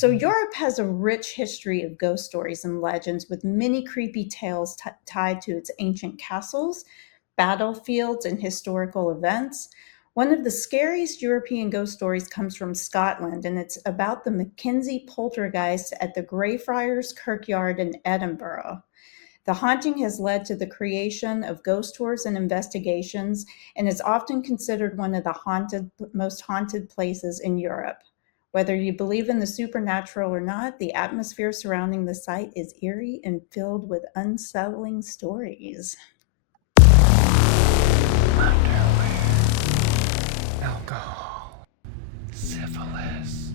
So Europe has a rich history of ghost stories and legends, with many creepy tales tied to its ancient castles, battlefields, and historical events. One of the scariest European ghost stories comes from Scotland, and it's about the Mackenzie Poltergeist at the Greyfriars Kirkyard in Edinburgh. The haunting has led to the creation of ghost tours and investigations, and is often considered one of the most haunted places in Europe. Whether you believe in the supernatural or not, the atmosphere surrounding the site is eerie and filled with unsettling stories. Underwear, alcohol, syphilis,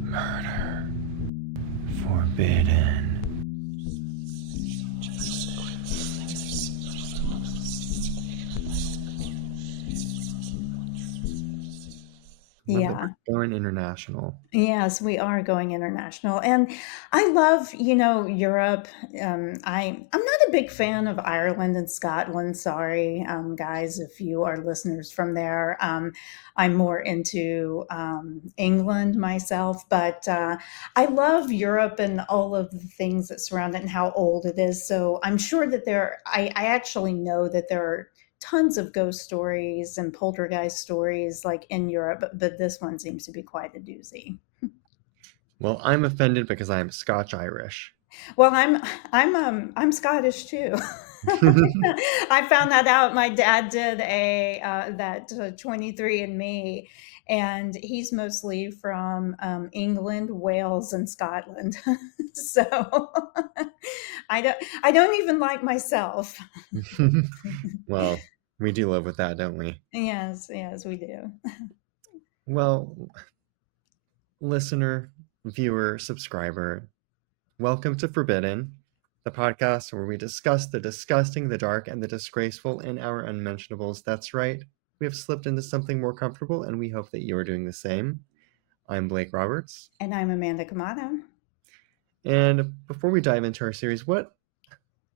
murder, forbidden. Love that Yeah. we're going international. Yes, we are going international, and I love, Europe. I'm not a big fan of Ireland and Scotland. Sorry, guys, if you are listeners from there. I'm more into England myself, but I love Europe and all of the things that surround it and how old it is. So I'm sure that I actually know that there are tons of ghost stories and poltergeist stories like in Europe, but this one seems to be quite a doozy. Well, I'm offended because I'm Scotch Irish. Well, I'm Scottish too. I found that out. My dad did a that 23andMe, and he's mostly from England, Wales, and Scotland. So I don't even like myself. Well, we do live with that, don't we? Yes, yes, we do. Well, listener, viewer, subscriber, welcome to Forbidden, the podcast where we discuss the disgusting, the dark, and the disgraceful in our unmentionables. That's right, we have slipped into something more comfortable, and we hope that you are doing the same. I'm Blake Roberts. And I'm Amanda Kamado. And before we dive into our series, what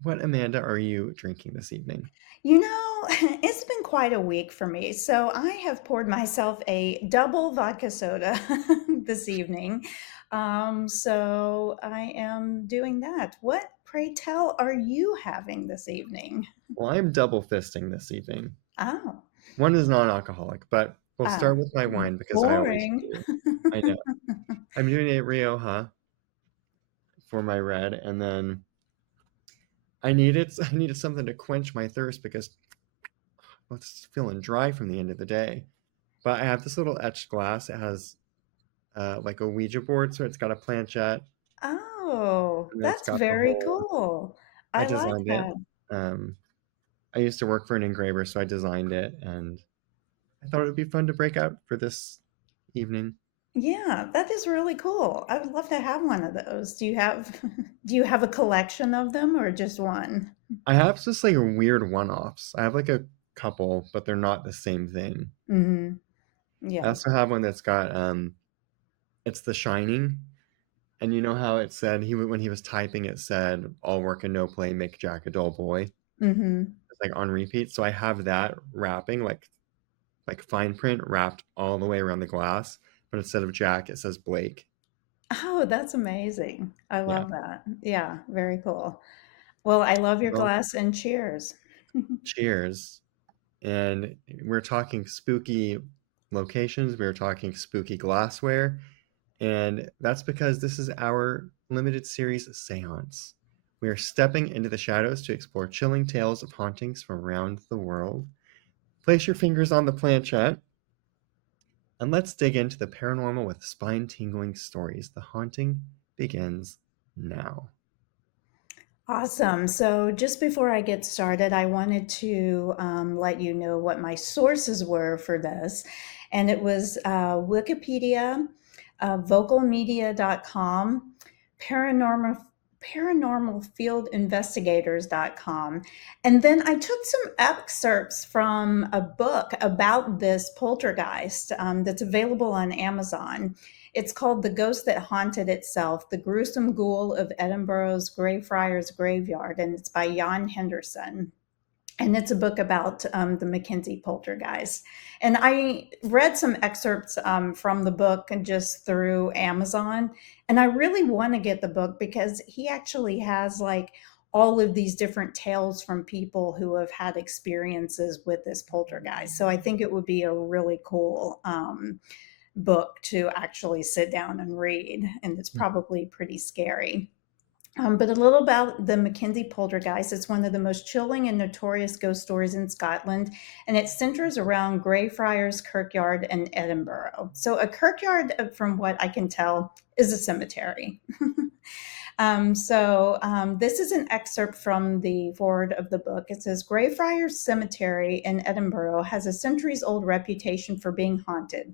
Amanda are you drinking this evening? It's been quite a week for me. So I have poured myself a double vodka soda this evening. So I am doing that. What, pray tell, are you having this evening? Well, I'm double fisting this evening. Oh, One is non-alcoholic, but we'll oh, start with my wine because I always boring. do. I know. I'm doing a Rioja for my red, and then I needed something to quench my thirst because I was feeling dry from the end of the day. But I have this little etched glass. It has like a Ouija board, so it's got a planchette, Oh, and then it's that's got the very whole. cool. I I like designed it. that. Um, I used to work for an engraver, so I designed it, and I thought it would be fun to break out for this evening. Yeah, that is really cool. I would love to have one of those. Do you have a collection of them or just one? I have just like weird one-offs. I have like a couple, but they're not the same thing. Mhm. I Yeah. also have one that's got it's The Shining, and you know how it said when he was typing it said all work and no play make Jack a dull boy. Mhm. It's like on repeat. So I have that wrapping like fine print wrapped all the way around the glass, but instead of Jack it says Blake. Oh, that's amazing. I Yeah. love that. Yeah, very cool. Well, I love your Well, glass and cheers. cheers. And we're talking spooky locations, we're talking spooky glassware, and that's because this is our limited series Séance. We are stepping into the shadows to explore chilling tales of hauntings from around the world. Place your fingers on the planchette, and let's dig into the paranormal with spine-tingling stories. The haunting begins now. Awesome. So, just before I get started, I wanted to let you know what my sources were for this. And it was Wikipedia, vocalmedia.com, paranormal, paranormalfieldinvestigators.com. And then I took some excerpts from a book about this poltergeist that's available on Amazon. It's called The Ghost That Haunted Itself, The Gruesome Ghoul of Edinburgh's Greyfriars Graveyard, and it's by Jan Henderson. and it's a book about the Mackenzie Poltergeist. And I read some excerpts from the book and just through Amazon, and I really want to get the book because he actually has like all of these different tales from people who have had experiences with this poltergeist. So I think it would be a really cool book to actually sit down and read, and it's probably pretty scary. But a little about the Mackenzie Poltergeist. It's one of the most chilling and notorious ghost stories in Scotland, and it centers around Greyfriars Kirkyard in Edinburgh. So, a kirkyard, from what I can tell, is a cemetery. This is an excerpt from the foreword of the book. It says Greyfriars Cemetery in Edinburgh has a centuries old reputation for being haunted.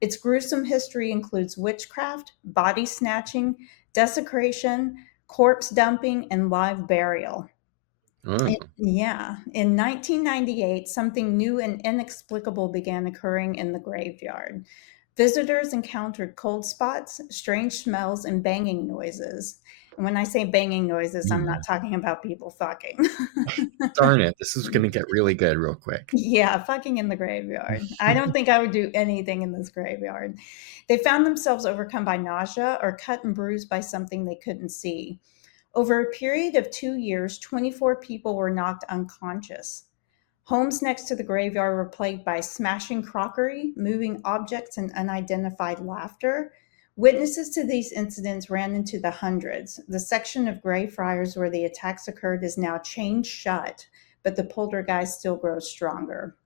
Its gruesome history includes witchcraft, body snatching, desecration, corpse dumping, and live burial. Oh, Yeah. In 1998, something new and inexplicable began occurring in the graveyard. Visitors encountered cold spots, strange smells, and banging noises. And when I say banging noises, I'm not talking about people fucking. darn it. This is going to get really good real quick. Yeah, fucking in the graveyard. I don't think I would do anything in this graveyard. They found themselves overcome by nausea or cut and bruised by something they couldn't see. Over a period of 2 years, 24 people were knocked unconscious. Homes next to the graveyard were plagued by smashing crockery, moving objects, and unidentified laughter. Witnesses to these incidents ran into the hundreds. The section of Greyfriars where the attacks occurred is now chained shut, but the poltergeist still grows stronger.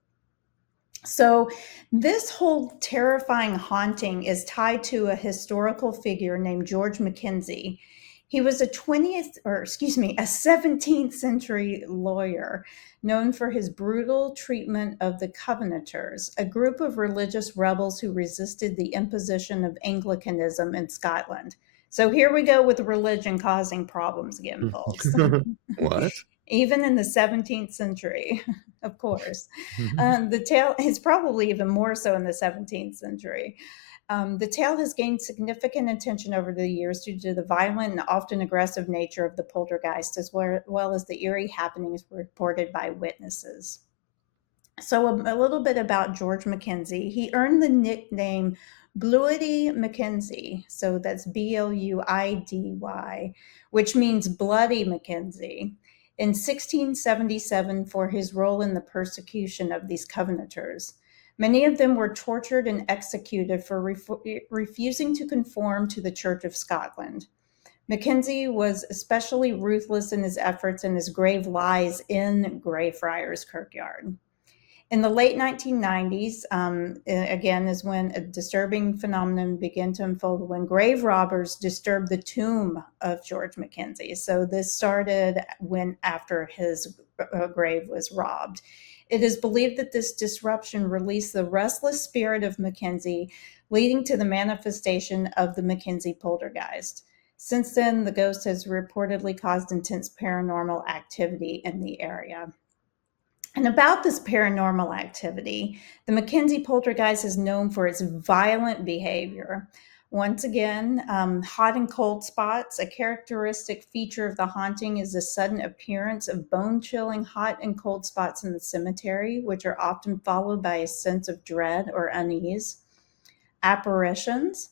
So, this whole terrifying haunting is tied to a historical figure named George Mackenzie. He was a 17th century lawyer known for his brutal treatment of the Covenanters, a group of religious rebels who resisted the imposition of Anglicanism in Scotland. So here we go with religion causing problems again, folks. What? Even in the 17th century, of course. The tale is probably even more so in the 17th century. The tale has gained significant attention over the years due to the violent and often aggressive nature of the poltergeist, as well as the eerie happenings reported by witnesses. So, a little bit about George Mackenzie. He earned the nickname Bluidy Mackenzie. So, that's Bluidy, which means bloody Mackenzie, in 1677 for his role in the persecution of these Covenanters. Many of them were tortured and executed for refusing to conform to the Church of Scotland. Mackenzie was especially ruthless in his efforts, and his grave lies in Greyfriars Kirkyard. In the late 1990s, again, is when a disturbing phenomenon began to unfold when grave robbers disturbed the tomb of George Mackenzie. So this started when after his grave was robbed. It is believed that this disruption released the restless spirit of Mackenzie, leading to the manifestation of the Mackenzie Poltergeist. Since then, the ghost has reportedly caused intense paranormal activity in the area. And about this paranormal activity, the Mackenzie Poltergeist is known for its violent behavior. Once again, hot and cold spots. A characteristic feature of the haunting is the sudden appearance of bone chilling hot and cold spots in the cemetery, which are often followed by a sense of dread or unease. Apparitions.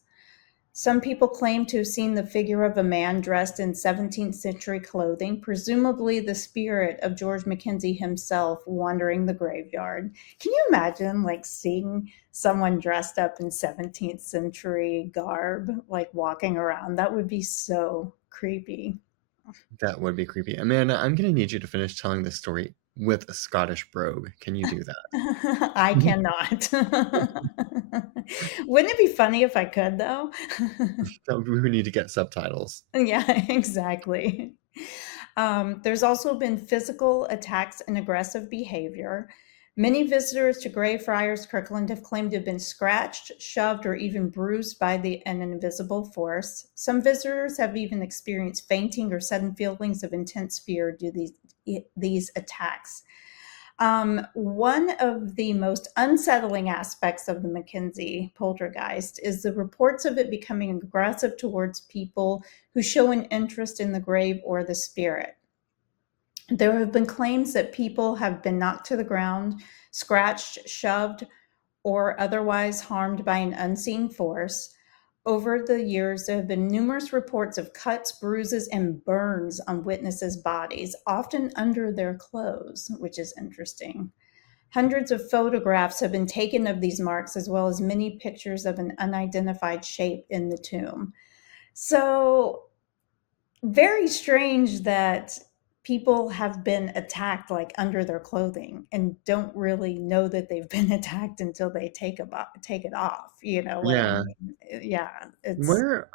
Some people claim to have seen the figure of a man dressed in 17th century clothing, presumably the spirit of George Mackenzie himself wandering the graveyard. Can you imagine like seeing someone dressed up in 17th century garb, like walking around? That would be so creepy. That would be creepy. Amanda, I'm going to need you to finish telling this story with a Scottish brogue. Can you do that? I cannot. Wouldn't it be funny if I could, though? We would need to get subtitles. Yeah, exactly. There's also been physical attacks and aggressive behavior. Many visitors to Greyfriars Kirkland have claimed to have been scratched, shoved, or even bruised by an invisible force. Some visitors have even experienced fainting or sudden feelings of intense fear due to these attacks. One of the most unsettling aspects of the Mackenzie poltergeist is the reports of it becoming aggressive towards people who show an interest in the grave or the spirit. There have been claims that people have been knocked to the ground, scratched, shoved, or otherwise harmed by an unseen force. Over the years, there have been numerous reports of cuts, bruises, and burns on witnesses' bodies, often under their clothes, which is interesting. Hundreds of photographs have been taken of these marks, as well as many pictures of an unidentified shape in the tomb. So, very strange that people have been attacked like under their clothing and don't really know that they've been attacked until they take it off. You know what I Yeah. mean? Yeah, it's Where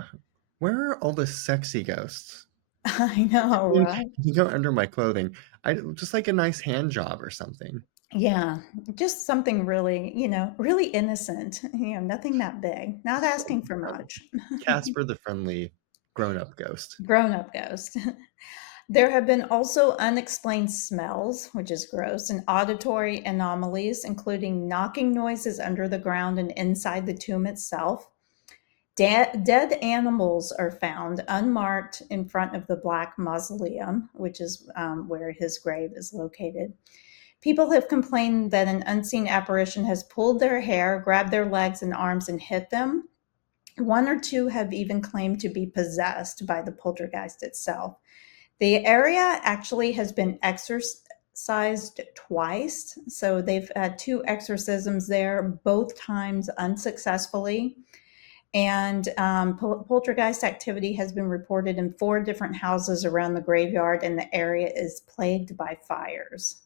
where are all the sexy ghosts? I I know, mean, right? you go under my clothing. I just like a nice hand job or something. Yeah, just something really, really innocent. Nothing that big. Not asking for Um, much. Casper the Friendly grown-up ghost. Grown up ghost. There have been also unexplained smells, which is gross, and auditory anomalies, including knocking noises under the ground and inside the tomb itself. Dead animals are found unmarked in front of the Black Mausoleum, which is where his grave is located. People have complained that an unseen apparition has pulled their hair, grabbed their legs and arms, and hit them. One or two have even claimed to be possessed by the poltergeist itself. The area actually has been exorcised twice. So they've had two exorcisms there, both times unsuccessfully. And poltergeist activity has been reported in 4 different houses around the graveyard, and the area is plagued by fires.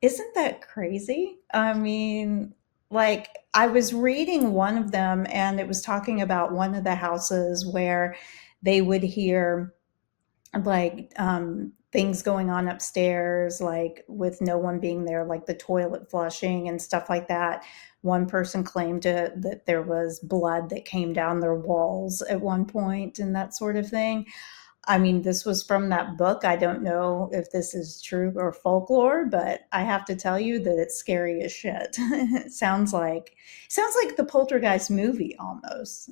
Isn't that crazy? I mean, like, I was reading one of them, and it was talking about one of the houses where they would hear like things going on upstairs, like with no one being there, like the toilet flushing and stuff like that. One person claimed that there was blood that came down their walls at one point and that sort of thing. I mean, this was from that book. I don't know if this is true or folklore, but I have to tell you that it's scary as shit. It sounds like the Poltergeist movie almost.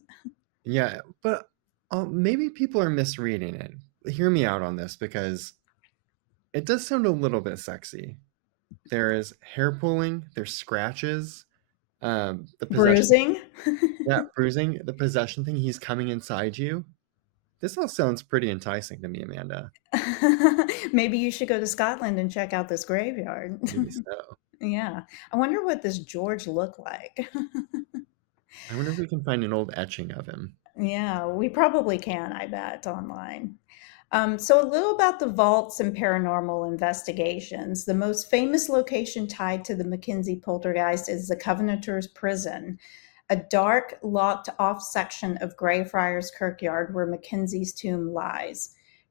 Yeah, but maybe people are misreading it. Hear me out on this because it does sound a little bit sexy. There is hair pulling, there's scratches, the possession, Bruising. yeah, bruising, the possession thing, he's coming inside you. This all sounds pretty enticing to me, Amanda. Maybe you should go to Scotland and check out this graveyard. Maybe so. Yeah. I wonder what this George looked like. I wonder if we can find an old etching of him. Yeah, we probably can, I bet, online. So, a little about the vaults and paranormal investigations. The most famous location tied to the Mackenzie Poltergeist is the Covenanters Prison, a dark, locked off section of Greyfriars Kirkyard where Mackenzie's tomb lies.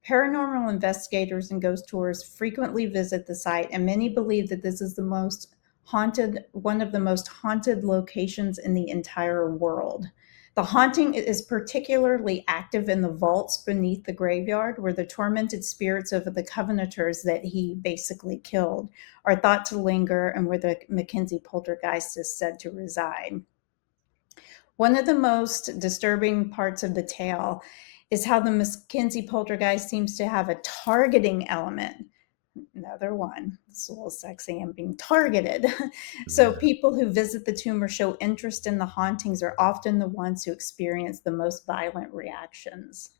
Paranormal investigators and ghost tours frequently visit the site, and many believe that this is one of the most haunted locations in the entire world. The haunting is particularly active in the vaults beneath the graveyard, where the tormented spirits of the Covenanters that he basically killed are thought to linger and where the Mackenzie poltergeist is said to reside. One of the most disturbing parts of the tale is how the Mackenzie poltergeist seems to have a targeting element. Another one. It's a little sexy and being targeted. So, Yeah. people who visit the tomb or show interest in the hauntings are often the ones who experience the most violent reactions.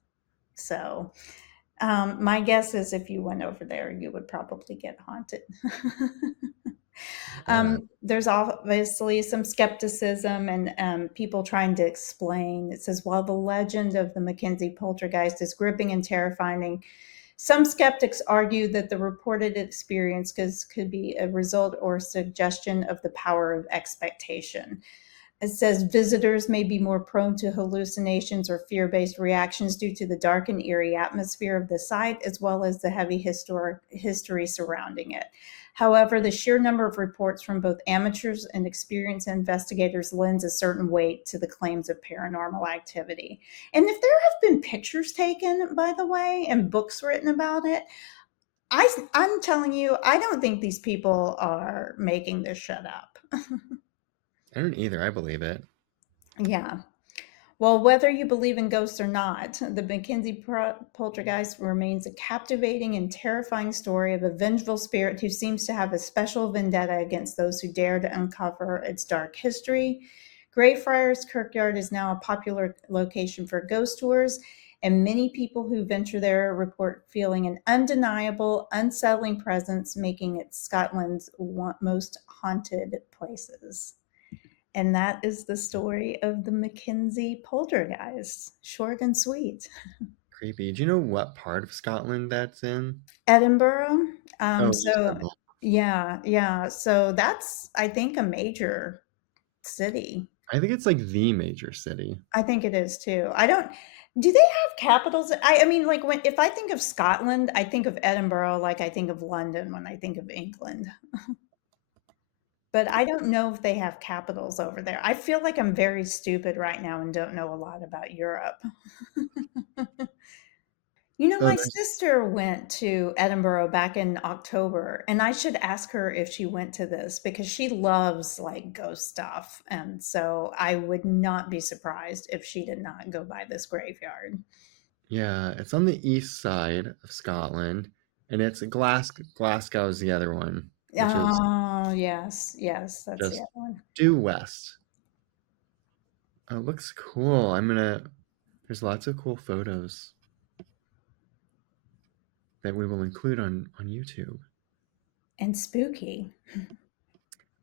So, my guess is if you went over there, you would probably get haunted. Yeah. There's obviously some skepticism and people trying to explain. It says, while the legend of the Mackenzie poltergeist is gripping and terrifying, some skeptics argue that the reported experience could be a result or suggestion of the power of expectation. It says visitors may be more prone to hallucinations or fear based reactions due to the dark and eerie atmosphere of the site, as well as the heavy historic history surrounding it. However, the sheer number of reports from both amateurs and experienced investigators lends a certain weight to the claims of paranormal activity. And if there have been pictures taken, by the way, and books written about it, I'm telling you, I don't think these people are making this shit up. I don't either. I believe it. Yeah. Well, whether you believe in ghosts or not, the Mackenzie Poltergeist remains a captivating and terrifying story of a vengeful spirit who seems to have a special vendetta against those who dare to uncover its dark history. Greyfriars Kirkyard is now a popular location for ghost tours, and many people who venture there report feeling an undeniable, unsettling presence, making it Scotland's most haunted places. And that is the story of the Mackenzie Poltergeist. Short and sweet. Creepy. Do you know what part of Scotland that's in? Edinburgh. Oh, you So said that. yeah, yeah. So that's, I think, a major city. I think it's like the major city. I think it is too. I don't. Do they have capitals? I mean, like when if I think of Scotland, I think of Edinburgh, like I think of London when I think of England. But I don't know if they have capitals over there. I feel like I'm very stupid right now and don't know a lot about Europe. You know, Oh, my there's sister went to Edinburgh back in October, and I should ask her if she went to this because she loves like ghost stuff. And so I would not be surprised if she did not go by this graveyard. yeah, it's on the east side of Scotland, and it's Glasgow's the other one, which is Oh, yes, yes, that's the just other one. due west. Oh, it looks cool. There's lots of cool photos that we will include on YouTube. And spooky.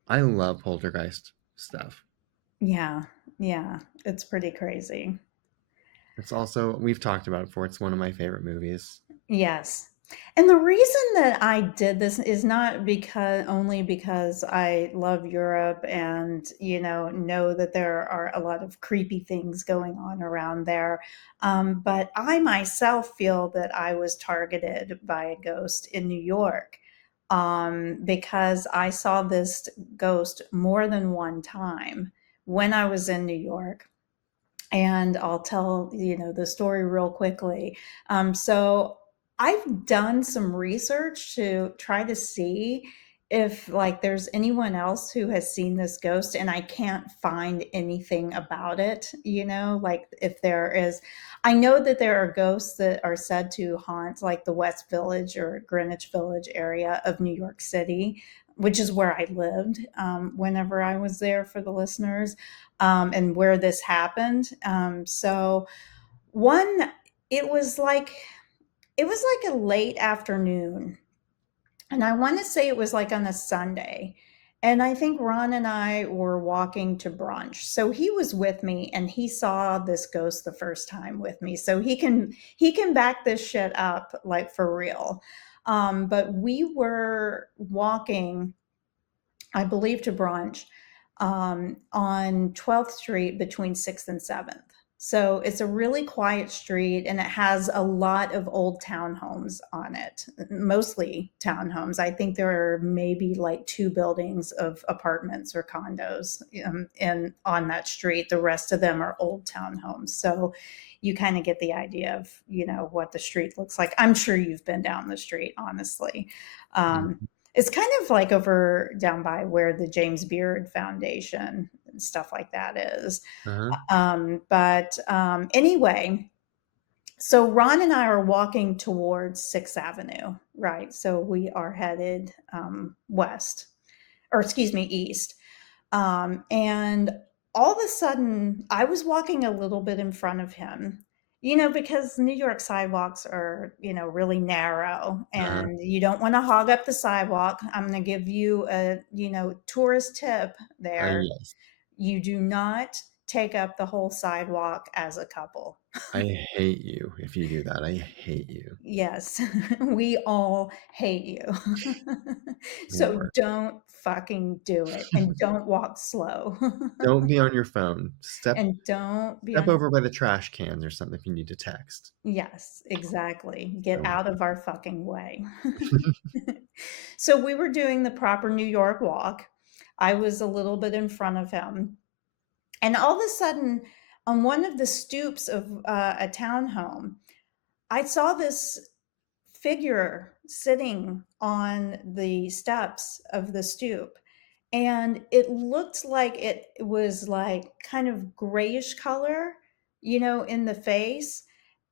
I love poltergeist stuff. Yeah, yeah, it's pretty crazy. It's also we've talked about it before. It's one of my favorite movies. Yes. And the reason that I did this is not because only because I love Europe and, know that there are a lot of creepy things going on around there. But I myself feel that I was targeted by a ghost in New York because I saw this ghost more than one time when I was in New York, and I'll tell the story real quickly. So I've done some research to try to see if like there's anyone else who has seen this ghost, and I can't find anything about it. Like if there is, I know that there are ghosts that are said to haunt like the West Village or Greenwich Village area of New York City, which is where I lived whenever I was there, for the listeners, and where this happened. So one, it was like it was like a late afternoon, and I want to say it was like on a Sunday. And I think Ron and I were walking to brunch. So he was with me and he saw this ghost the first time with me. So he can back this shit up like for real. But we were walking, I believe, to brunch on 12th Street between 6th and 7th. So it's a really quiet street and it has a lot of old townhomes on it, mostly townhomes. I think there are maybe like two buildings of apartments or condos on that street. The rest of them are old townhomes. So you kind of get the idea of, what the street looks like. I'm sure you've been down the street, honestly. Um, Mhm. it's kind of like over down by where the James Beard Foundation and stuff like that is. Uh-huh. But anyway, so Ron and I are walking towards Sixth Avenue, right? So we are headed west, or excuse me, east. And all of a sudden, I was walking a little bit in front of him, because New York sidewalks are, really narrow Uh-huh. and you don't want to hog up the sidewalk. I'm going to give you a, tourist tip there. Yes. You do not take up the whole sidewalk as a couple. I hate you if you do that. I hate you. Yes, we all hate you. The So worst. don't fucking do it and don't walk slow. Don't be on your phone. And don't be Step on your. over by the trash cans or something if you need to text. Yes, exactly. Get Don't. out of our fucking way. So we were doing the proper New York walk. I was a little bit in front of him. And all of a sudden, on one of the stoops of a townhome, I saw this figure sitting on the steps of the stoop. And it looked like it was like kind of grayish color, in the face.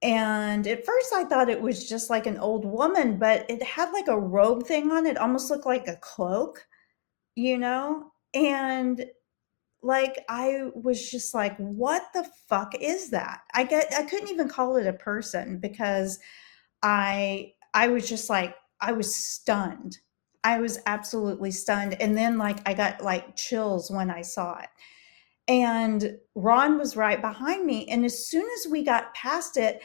And at first I thought it was just like an old woman, but it had like a robe thing on it, almost looked like a cloak, and like I was just like, what the fuck is that? I couldn't even call it a person because I was just like I was stunned. I was absolutely stunned. And then like I got like chills when I saw it. And Ron was right behind me. And as soon as we got past it,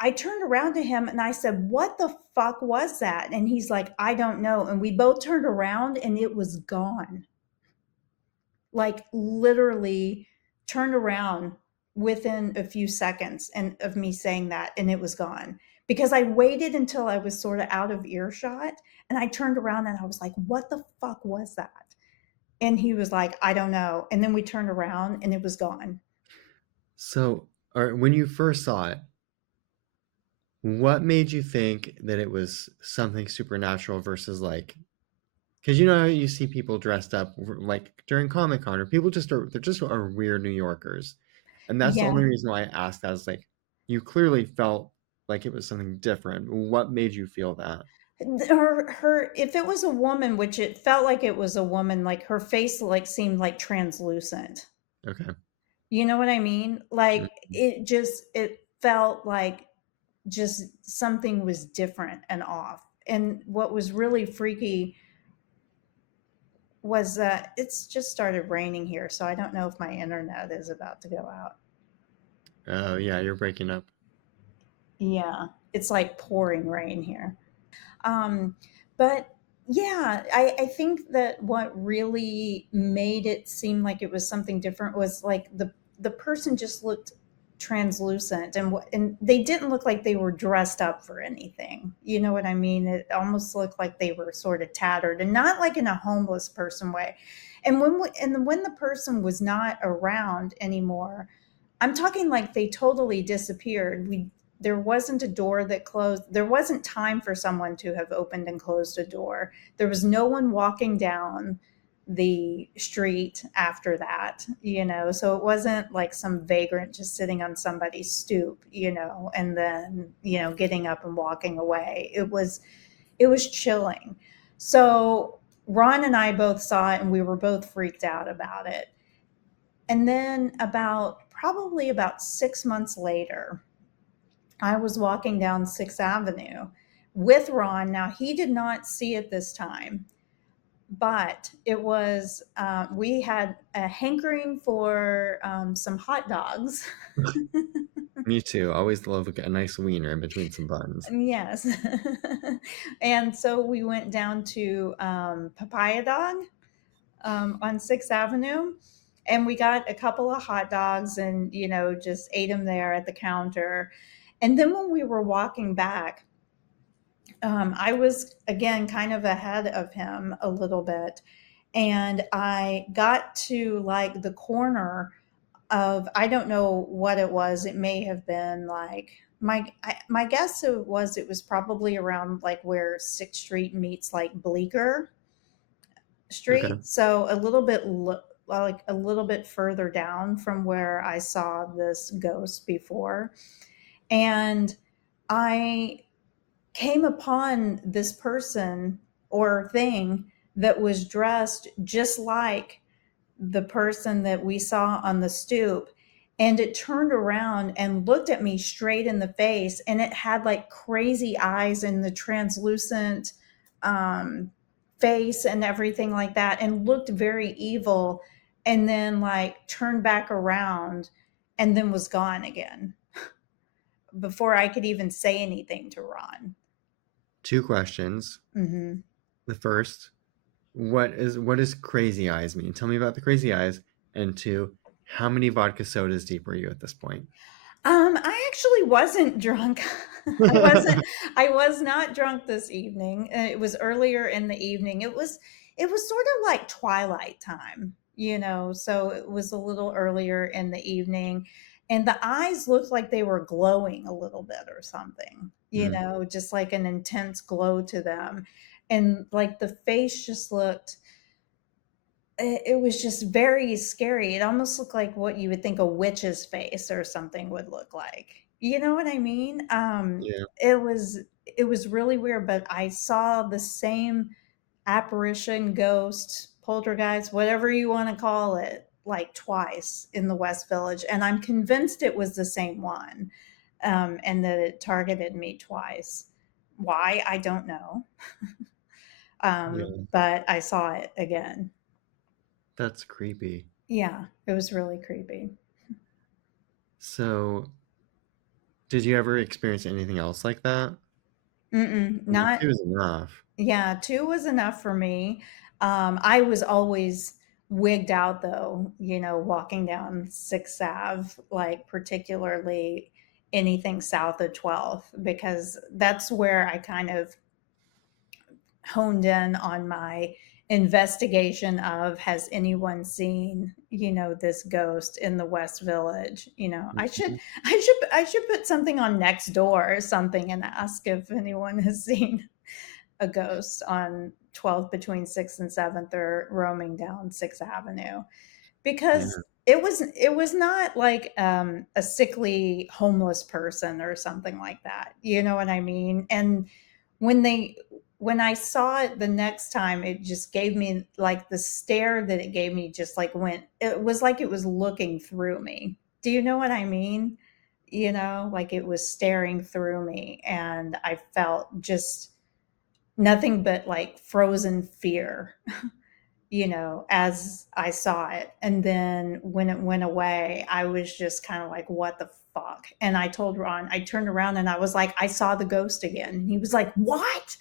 I turned around to him and I said, "What the fuck was that?" And he's like, "I don't know." And we both turned around and it was gone. Like literally turned around within a few seconds and of me saying that, and it was gone. Because I waited until I was sort of out of earshot and I turned around and I was like, "What the fuck was that?" And he was like, "I don't know." And then we turned around and it was gone. So, or when you first saw it, what made you think that it was something supernatural versus like, because you know how you see people dressed up like during Comic Con, or people just are they're just are weird New Yorkers, and that's the only Yeah. reason why I asked that is like you clearly felt like it was something different. What made you feel that? Her if it was a woman, which it felt like it was a woman, like her face like seemed like translucent. Okay. You know what I mean? Like Mhm. it felt like just something was different and off. And what was really freaky was that it's just started raining here, so I don't know if my internet is about to go out. Oh yeah, you're breaking up. Yeah, it's like pouring rain here. Um, but yeah, I think that what really made it seem like it was something different was like the person just looked translucent and they didn't look like they were dressed up for anything. You know what I mean? It almost looked like they were sort of tattered and not like in a homeless person way. And when the person was not around anymore, I'm talking like they totally disappeared. We There wasn't a door that closed. There wasn't time for someone to have opened and closed a door. There was no one walking down the street after that, so it wasn't like some vagrant just sitting on somebody's stoop, and then, getting up and walking away. It was chilling. So Ron and I both saw it and we were both freaked out about it. And then probably about 6 months later, I was walking down 6th Avenue with Ron. Now, he did not see it this time, but we had a hankering for some hot dogs. Me too. Always love a nice wiener in between some buns. Yes. And so we went down to Papaya Dog on 6th Avenue. And we got a couple of hot dogs and, just ate them there at the counter. And then when we were walking back, I was again kind of ahead of him a little bit. And I got to like the corner of, I don't know what it was. It may have been like, my guess it was probably around like where 6th Street meets like Bleecker Okay. Street. So like a little bit further down from where I saw this ghost before. And I came upon this person or thing that was dressed just like the person that we saw on the stoop. And it turned around and looked at me straight in the face. And it had like crazy eyes and the translucent um, face and everything like that, and looked very evil. And then like turned back around and then was gone again before I could even say anything to Ron. Two questions. Hmm. The first, what does crazy eyes mean? Tell me about the crazy eyes. And two, how many vodka sodas deep were you at this point? I actually wasn't drunk. I wasn't. I was not drunk this evening. It was earlier in the evening. It was sort of like twilight time, so it was a little earlier in the evening, and the eyes looked like they were glowing a little bit or something, Hmm. just like an intense glow to them, and like the face just looked it was just very scary. It almost looked like what you would think a witch's face or something would look like. You know what I mean? Yeah. It was really weird, but I saw the same apparition, ghost, poltergeist, whatever you want to call it, like twice in the West Village, and I'm convinced it was the same one, and that it targeted me twice. Why, I don't know. Yeah. But I saw it again. That's creepy. Yeah, it was really creepy. So, did you ever experience anything else like that? Mm-mm, I mean, not 2 is enough. yeah, 2 was enough for me. I was always wigged out though, walking down 6th Ave, like particularly anything south of 12th, because that's where I kind of honed in on my investigation of, has anyone seen, this ghost in the West Village. I should Mhm. I should put something on next door or something and ask if anyone has seen a ghost on 12th between 6th and 7th or roaming down 6th Avenue, Yeah. because it was not like a sickly homeless person or something like that. You know what I mean? And when they when I saw it the next time, it just gave me like the stare that it gave me, just like went, it was like it was looking through me. Do you know what I mean? Like it was staring through me, and I felt just nothing but like frozen fear, as I saw it. And then when it went away, I was just kind of like, what the fuck? And I told Ron, I turned around and I was like, I saw the ghost again. And he was like, what?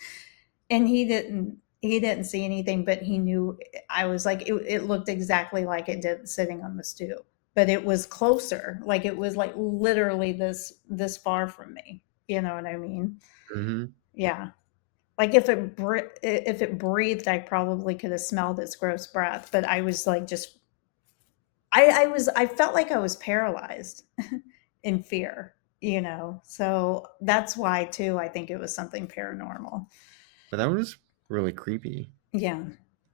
And he didn't see anything, but he knew. I was like, it looked exactly like it did sitting on the stoop, but it was closer. Like it was like literally this far from me. You know what I mean? Mhm. Yeah. Like if it breathed, I probably could have smelled its gross breath. But I was like, just I felt like I was paralyzed in fear. So that's why too. I think it was something paranormal. But that was really creepy. Yeah.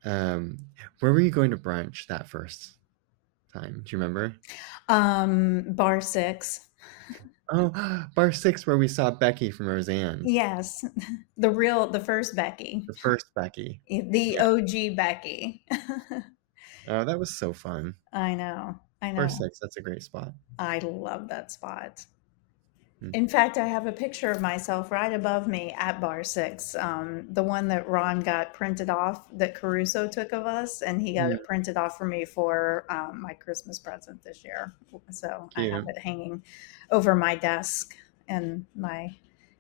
Um, where were you going to brunch that first time? Do you remember? Bar 6. Oh, bar 6 where we saw Becky from Roseanne. Yes, the first Becky, The first Becky. the Yeah. OG Becky. Oh, that was so fun. I know. I Bar know. 6, that's a great spot. I love that spot. Mm. In fact, I have a picture of myself right above me at bar 6. The one that Ron got printed off, that Caruso took of us, and he got Mm, it printed off for me for my Christmas present this year. So I have cute. it hanging over my desk in my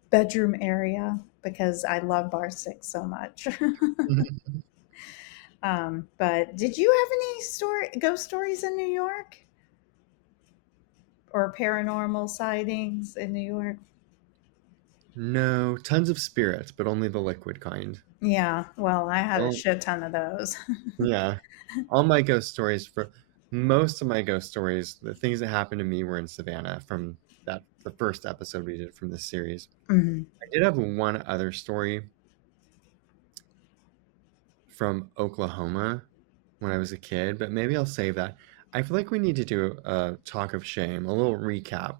bedroom area because I love bar 6 so much. But did you have any ghost stories in New York, or paranormal sightings in New York? No, tons of spirits, but only the liquid kind. Yeah, well, I had a Well, shit ton of those. yeah. All my ghost stories for most of my ghost stories, the things that happened to me were in Savannah from the first episode we did from this series. Mhm. I did have one other story from Oklahoma when I was a kid, but maybe I'll save that. I feel like we need to do a talk of shame, a little recap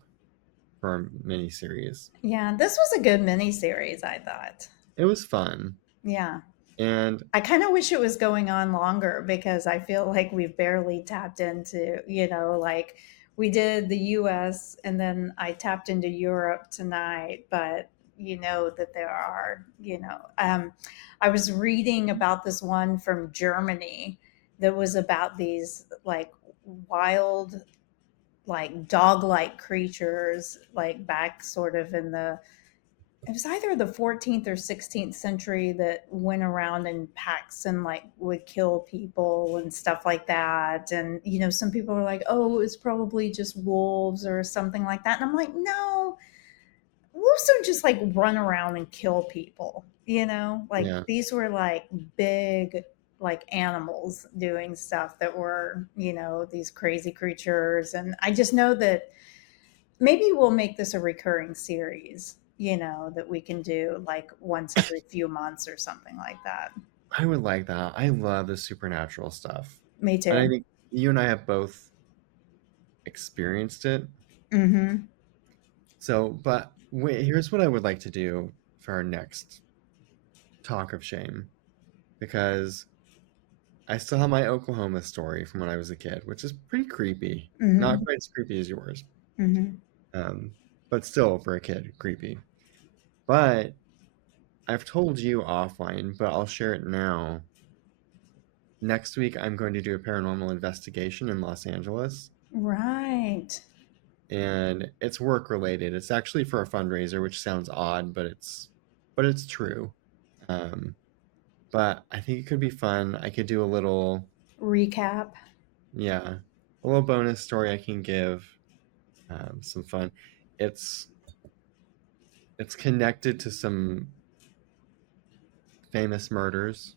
for our mini series. Yeah, this was a good mini series, I thought. It was fun. Yeah. And I kind of wish it was going on longer, because I feel like we've barely tapped into, like we did the US and then I tapped into Europe tonight, but that there are, I was reading about this one from Germany that was about these like wild, like dog-like creatures, like back sort of in the, it was either the 14th or 16th century, that went around in packs and like would kill people and stuff like that. And some people were like, oh, it's probably just wolves or something like that, and I'm like, no, wolves don't just like run around and kill people. Like yeah, these were like big, like animals doing stuff that were, these crazy creatures. And I just know that maybe we'll make this a recurring series, that we can do like once every few months or something like that. I would like that. I love the supernatural stuff. Me And I too. think you and I have both experienced it. Mm-hmm. So, but wait, here's what I would like to do for our next talk of shame, because I still have my Oklahoma story from when I was a kid, which is pretty creepy. Not Mm-hmm. quite as creepy as yours, Mm-hmm. um, but still, for a kid, creepy. But I've told you offline, but I'll share it now. Next week, I'm going to do a paranormal investigation in Los Angeles, Right. and it's work related. It's actually for a fundraiser, which sounds odd, but it's true. Um, but I think it could be fun. I could do a little, Recap. yeah, a little bonus story I can give. Some fun. It's it's connected to some famous murders.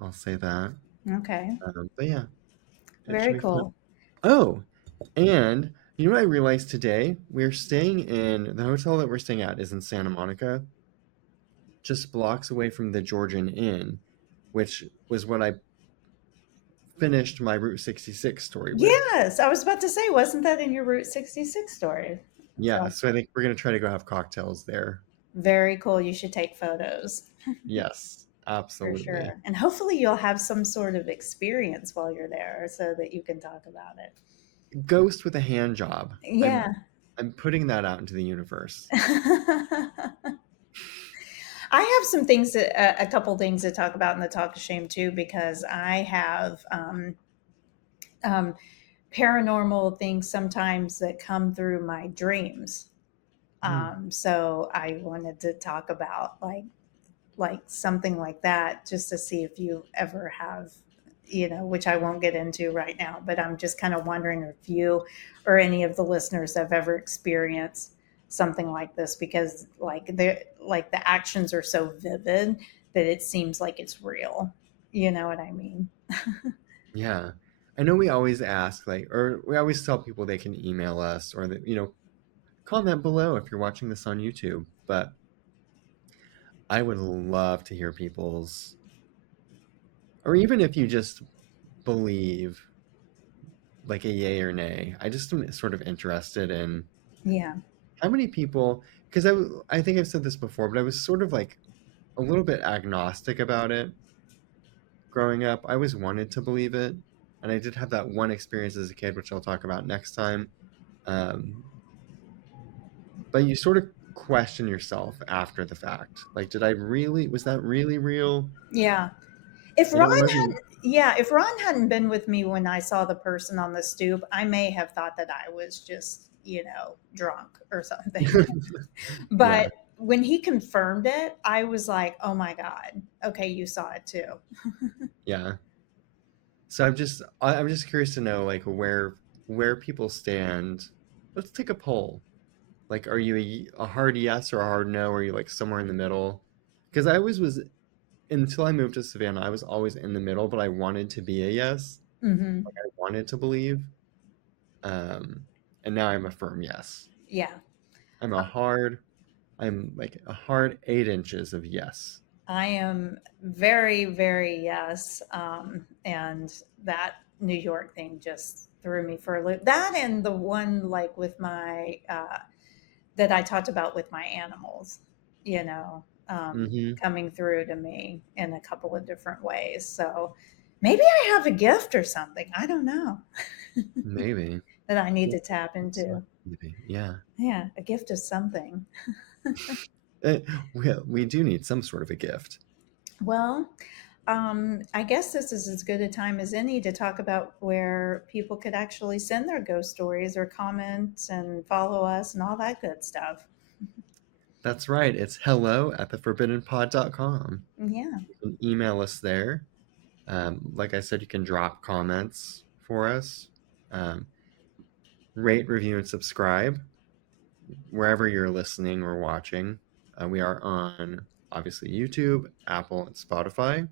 I'll say that. Okay. But yeah, it should Very be fun. cool. Oh, and you know what I realized today? We're staying in the hotel that we're staying at is in Santa Monica, just blocks away from the Georgian Inn, which was what I finished my Route 66 story with. Yes, I was about to say, wasn't that in your Route 66 story? Yeah, So so I think we're gonna try to go have cocktails there. very cool. You should take photos Yes, for absolutely. sure. And hopefully you'll have some sort of experience while you're there so that you can talk about it. Ghost with a hand job. Yeah. I'm putting that out into the universe. I have some things a couple things to talk about in the talk of shame too, because I have um, paranormal things sometimes that come through my dreams. Hmm. So I wanted to talk about like something like that just to see if you ever have, which I won't get into right now, but I'm just kind of wondering if you or any of the listeners have ever experienced something like this, because like the actions are so vivid that it seems like it's real. You know what I mean? Yeah. I know we always ask, like, or we always tell people they can email us or that, comment below if you're watching this on YouTube. But I would love to hear people's, or even if you just believe, like a yay or nay. I just am sort of interested in Yeah. how many people, because I think I've said this before, but I was sort of like a little bit agnostic about it growing up. I always wanted to believe it. And I did have that one experience as a kid, which I'll talk about next time. Um, but you sort of question yourself after the fact. Like, was that really real? Yeah. If And Ron it wasn't, if Ron hadn't been with me when I saw the person on the stoop, I may have thought that I was just, drunk or something. yeah, But when he confirmed it, I was like, "Oh my god. Okay, you saw it too." yeah. So I'm just curious to know like where people stand. Let's take a poll. Like, are you a hard yes or a hard no? Or are you like somewhere in the middle? Because I always was until I moved to Savannah, I was always in the middle, but I wanted to be a yes. Mhm. Like I wanted to believe. Um, and now I'm a firm yes. Yeah. I'm a hard, I'm like a hard 8 inches of yes. I am very, very yes. And that New York thing just threw me for a loop. That and the one like with my that I talked about with my animals, you know, Mm-hmm. coming through to me in a couple of different ways. So maybe I have a gift or something. I don't know Maybe. that I need Yeah, to tap into. maybe. Yeah. Yeah, a gift of something. Eh, we do need some sort of a gift. Well, I guess this is as good a time as any to talk about where people could actually send their ghost stories or comment and follow us and all that good stuff. That's right. It's hello at theforbiddenpod.com. Yeah. You can email us there. Like I said, you can drop comments for us. Um, rate, review, and subscribe wherever you're listening or watching. We are on obviously YouTube, Apple, and Spotify.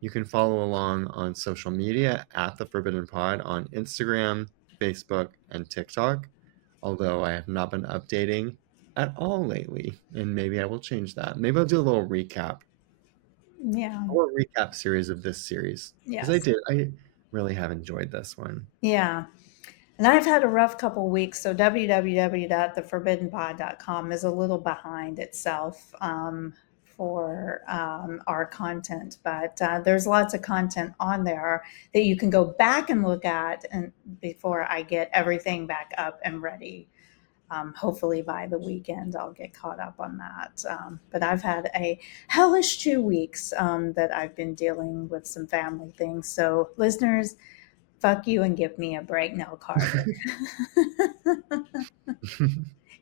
You can follow along on social media at The Forbidden Pod on Instagram, Facebook, and TikTok. Although I have not been updating at all lately, and maybe I will change that. Maybe I'll do a little recap Yeah. or recap series of this series because Yes. I really have enjoyed this one. Yeah. And I've had a rough couple weeks, so www.theforbiddenpod.com is a little behind itself for our content, but there's lots of content on there that you can go back and look at, and before I get everything back up and ready. Hopefully by the weekend, I'll get caught up on that. But I've had a hellish 2 weeks that I've been dealing with some family things. So, listeners, fuck you and give me a break. No, Carter.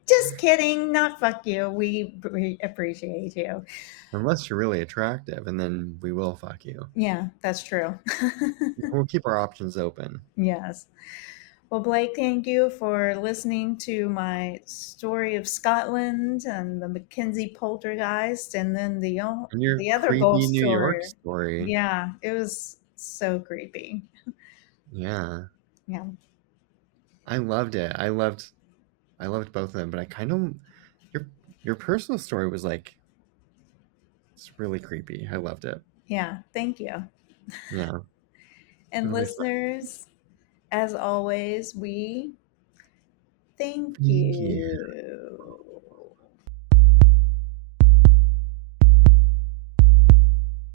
Just kidding. Not fuck you. We appreciate you. Unless you're really attractive, and then we will fuck you. Yeah, that's true. We'll keep our options open. Yes. Well, Blake, thank you for listening to my story of Scotland and the Mackenzie Poltergeist, and then And your the other creepy ghost New York story. story. Yeah, it was so creepy. Yeah. Yeah, I loved it. I loved both of them, but I kind of your your personal story was like it's really creepy. I loved it. yeah. Thank you. Yeah. And Really fun. listeners, as always, we thank Thank you. you.